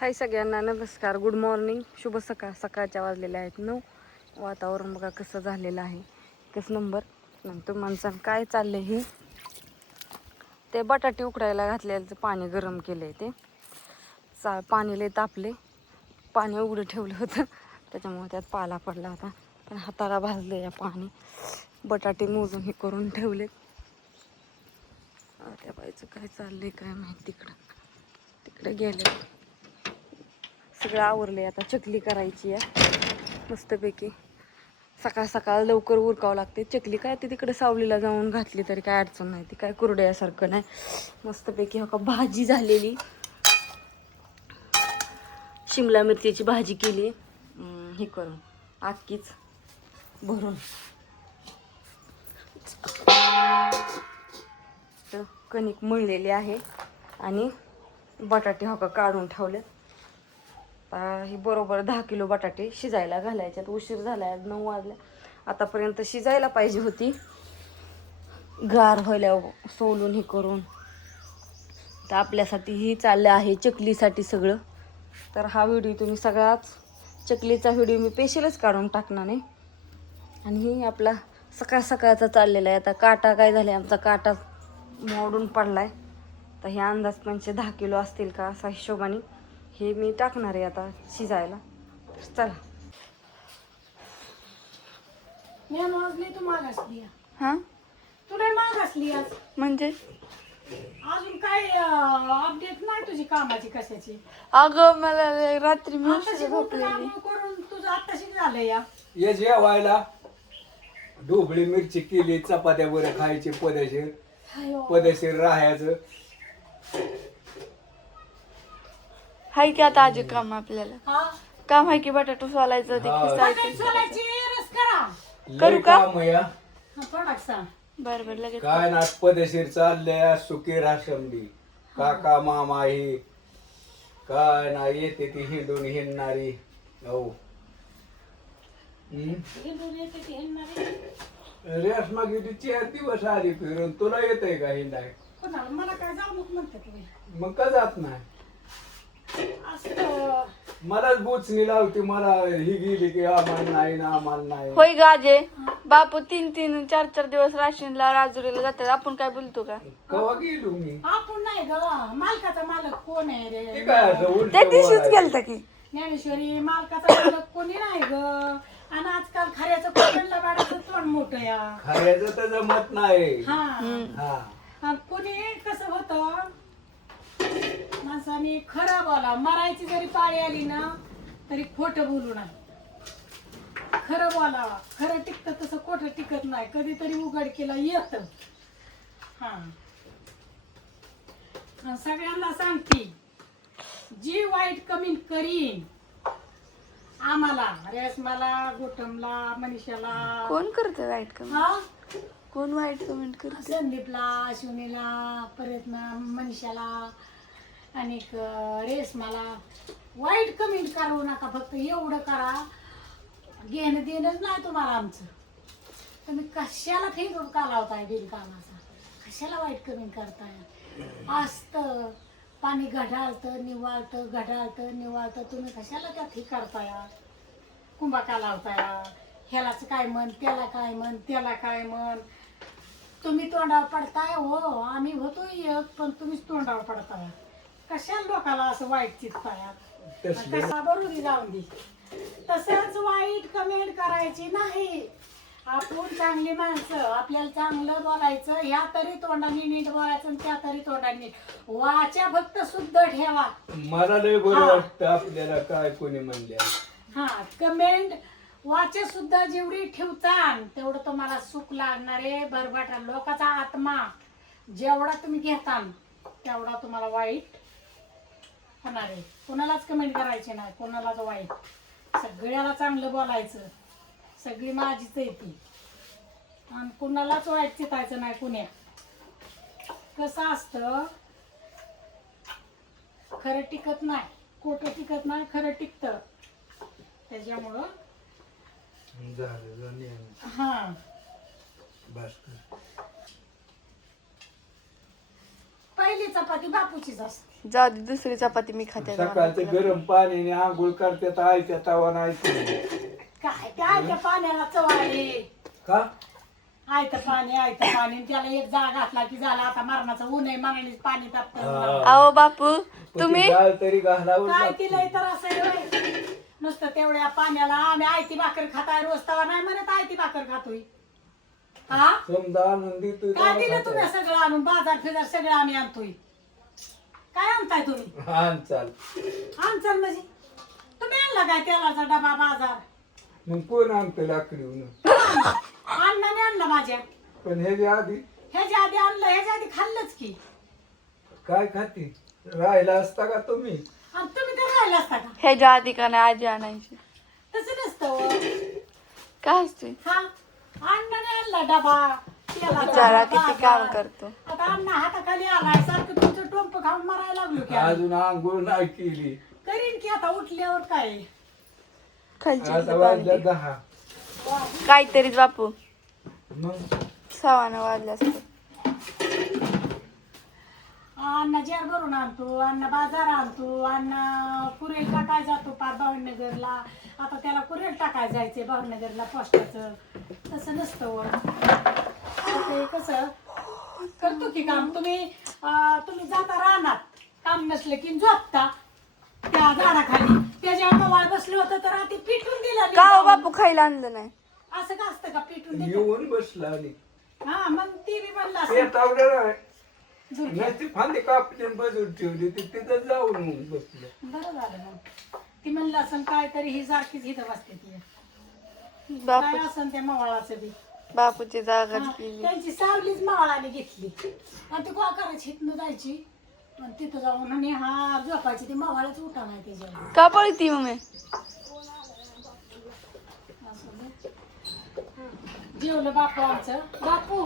हाय सगळ्यांना नमस्कार, good morning, शुभ सकाळ. सकाळच्या वाजलेल्या आहेत 9. वातावरण बघा कसं झालेलं आहे, एकच नंबर. नंतर माणसानं काय चाललं हे, ते बटाटे उकडायला घातलेलं पाणी गरम केलं ते पाणी लय तापले, पाणी उघडं ठेवलं होतं त्याच्यामुळे त्यात पाला पडला होता. पण हाताला भाजले या पाणी. बटाटे मोजून हे करून ठेवले. त्या बाईचं काय चाललंय काय माहिती, तिकडे गेले. सगळं आवरले, आता चकली करायची आहे मस्तपैकी. सकाळ सकाळ लवकर उरकावं लागते. चकली काय ते तिकडे सावलीला जाऊन घातली तरी काय अडचण नाही, ती काय कुरड्यासारखं नाही. मस्तपैकी हो का भाजी झालेली, शिमला मिरचीची भाजी केली हे करून आखीच भरून. तर कणिक मळलेली आहे आणि बटाटे हो का काढून ठेवले. ही बरोबर 10 किलो बटाटे शिजायला घालायच्यात. उशीर झाला, 9 वाजले. आतापर्यंत शिजायला पाहिजे होती, गार व्हायला सोलून हे करून. तर आपल्यासाठी ही चाललं आहे चकलीसाठी सगळं. तर हा व्हिडिओ तुम्ही सगळाच चकलीचा व्हिडिओ मी स्पेशलच काढून टाकणार नाही. आणि ही आपला सकाळ सकाळचा चाललेला आहे. आता काटा काय झाला, आमचा काटा मोडून पडलाय. तर हे अंदाज 10 किलो असतील का असा हिशोबाने हे मी टाकणार आहे आता शिजायला. चला. तू मागासली हां तुला मागासली आज म्हणजे अजून काय अपडेट नाही तुझी कामाची कशाची. अगं मला रात्री मी आताशी झोपलेली. करून तुझं आताशी झालं या ये जेवायला ढोबळी मिरची केली, चपात्या बरं खायची, पदेशीर राहायचं. हाय की आता आजी काम आपल्याला काम आहे की बटाटो सोलायचं ते खिसायचं. सोलायची रस करा करू लय का? काम या थोडासा बरं लगेच. काय ना पदेशीर चालल्या, सुखी राशमडी काका मामा ही काय ना येते ती हिंडून हिंडणारी. हो रेशमा किती 4 दिवस आली फिरून, तुला येतंय का हिंडाय? कोणाला मला काय जाऊ नको म्हणते तुम्ही मग का जात नाही? असं मलाच बुचणी लावते, मला ही गेली की आम्हाला नाही ना आम्हाला नाही. होय गाजे बापू 3-3 4-4 दिवस राशीनला राजुरीला जातात. आपण काय बोलतो का? कवा गेलो मी? आपण नाही ग, मालकाचा मालक कोण आहे ते रे. काय असं उलटं त्या दिवशीच बोलायचं? गेलता की ज्ञानेश्वरी, मालकाचा मालक कोणी नाही ग. आणि आजकाल खऱ्याचं कोकणला बाळाचं तोंड मोठं या. खऱ्याचं तर जमत नाही. हा हा आणि कोणी कसं होतं, माणसाने खरं बोला. मरायची जरी पाळी आली ना तरी खोटं बोलू नये. खरं बोला, खरं टिकतं तसं खोटं टिकत नाही. कधीतरी उघडकीला येत. हा आणि सगळ्यांना सांगते, जी वाईट कमेंट करीन आम्हाला, रेशमाला, गोटमला, मनीषाला, कोण करतं वाईट कमेंट? हा कोण वाईट कमेंट करत? संदीपला, अश्विनीला, परत मनीषाला आणि रेशमाला वाईट कमेंट करू नका. फक्त एवढं करा, घेणं देणंच नाही तुम्हाला आमचं. तुम्ही कशाला फेसबुक का लावताय बिनकामाचा? कशाला वाईट कमेंट करताय? असतं पाणी घडाळतं निवाळतं, घडाळतं निवाळतं. तुम्ही कशाला त्यात हे करताय? कुंभाका लावताय. ह्यालाच काय म्हण, त्याला काय म्हण, त्याला काय म्हण. तुम्ही तोंडावर पडताय हो, आम्ही होतो एक, पण तुम्हीच तोंडावर पडताय. कशाला लोकाला असं वाईट चित्ताय? कसा बरोबर जाऊन दे. तसंच वाईट कमेंट करायची नाही. आपण चांगली माणसं, आपल्याला चांगलं बोलायचं. ह्या तरी तोंडाने नीट बोलायचं आणि त्या तरी तोंडाने नीट. वाचा फक्त शुद्ध ठेवा. मला लय बरं वाटतं आपल्याला काय कोणी म्हणल्या. हा कमेंट वाचा सुद्धा जेवढी ठेवतान तेवढं तुम्हाला सुख लागणार आहे. भरभरा लोकांचा आत्मा जेवढा तुम्ही घेतान तेवढा तुम्हाला वाईट होणार आहे. कोणालाच कमेंट करायची नाही, कोणालाच वाईट. सगळ्याला चांगलं बोलायचं. सगळी माझीच आहे ती. आणि कुणालाच वाईट चितायचं नाही. कुण्या कसं असतं, खरं टिकत नाही, खोटं टिकत नाही, खरं टिकतं. त्याच्यामुळं हा पहिली चपाती बापूचीच असते. जाऊ दे, दुसरी चपाती मी खाते. सकाळचं गरम पाण्याने आंघोळ करतात आयत्या तवा नाही काय काय त्या पाण्याला चवाळे का आयतं पाणी आणि त्याला एक जाळ घातला की झाला आता मरणाचं ऊन आहे मरणानेच पाणी तापतं अहो बापू, तुम्ही डाळ तरी घालावं काय लागतं. केलंय तर असं आहे होय. नुसतं तेवढ्या पाण्याला आम्ही आयती भाकर खाताय रोज तवा नाही म्हणत आयती भाकर खातोय हा समजा आनंदी तू काय दिलं तुम्ही सगळं आणून बाजार फिजार सगळं आम्ही आणतोय काय आणताय तुम्ही हा चाल आमचं म्हणजे तुम्ही आणला काय तेलाचा डबा बाजार मग कोण आणतं लाकडीहून अण्णाने आणला माझ्या पण ह्याच्या आधी ह्याच्या आधी आणलं ह्याच्या आधी खाल्लंच की काय खाती राहिला असता का तुम्ही आणि तुम्ही तर राहिला असता का ह्याच्या आधी का नाही आजी आणायची? तसं नसतं हो. काय असते? हा अण्णाने आणला डबा तेलाचा बिचारा डबा, किती काम बाजार. करतो. आता अण्णा हाताखाली आलाय सारखं तुमचं टोंप खाऊन मरायला लागलो की आम्ही. अजून आंघोळ नाही केली करीन की आता उठल्यावर काय खालची आता वाजल्या 10 काहीतरीच बापू, मग 6 वाजले असते. अण्णा जार भरून आणतो अण्णा बाजार आणतो अण्णा कुरेल टाकाय जातो पार भावनगरला आता त्याला कुरेल टाकाय जायचंय भावनगरला पोस्टाचं तसं नसतं व. ते कसं करतो की काम तुम्ही जाता रानात काम नसलं की झोपता त्या झाडाखाली त्याच्या मवाळ बसलं होतं तर आता पिटून दिलं का हो बापू, खायला आणलं नाही? असं का असतं का पिटून दिलं येऊन बसला आणि हा मग ती बी म्हणलं असं शेतावर झुरक्या. ती फांदी कापली आणि बाजूला ठेवली ती तिथं जाऊन मग बसलं बरं झालं मग ती म्हणलं असं काय तरी ही सारखीच इथं बसते ती बापू, काय असं त्या मवाळाचं बी बापूची जागाच हा, गेली. त्यांची सावलीच मावळाने घेतली आणि ती काय करायची हिथनं जायची आणि तिथं जाऊन आणि हा झोपायची ती मावळाच उठा नाही त्याच्यावर का पळती मम्मी? जेवलं बापू आमचं बापू